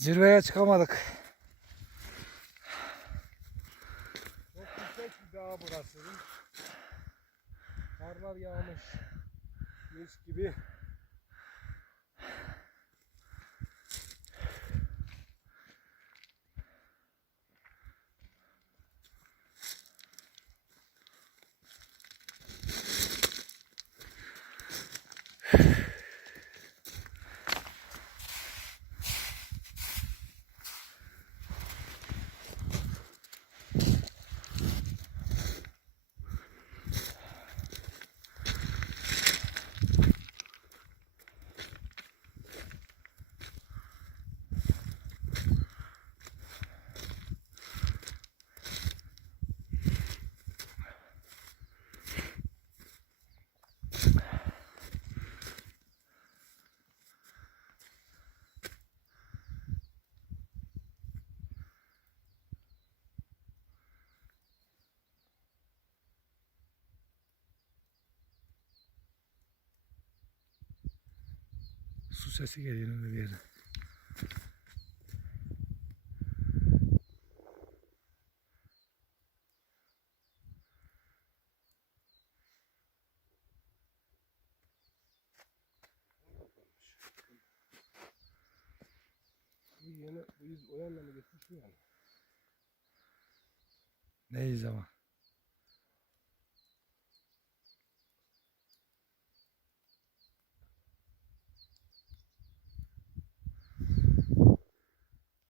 Zirveye çıkamadık. Çok yüksek bir dağ burası. Karlar yağmış. Mis gibi. Su sesi geliyor bir yere. Bu yeni bu iz o yandan mı geçmiş bu yana? Neyiz ama.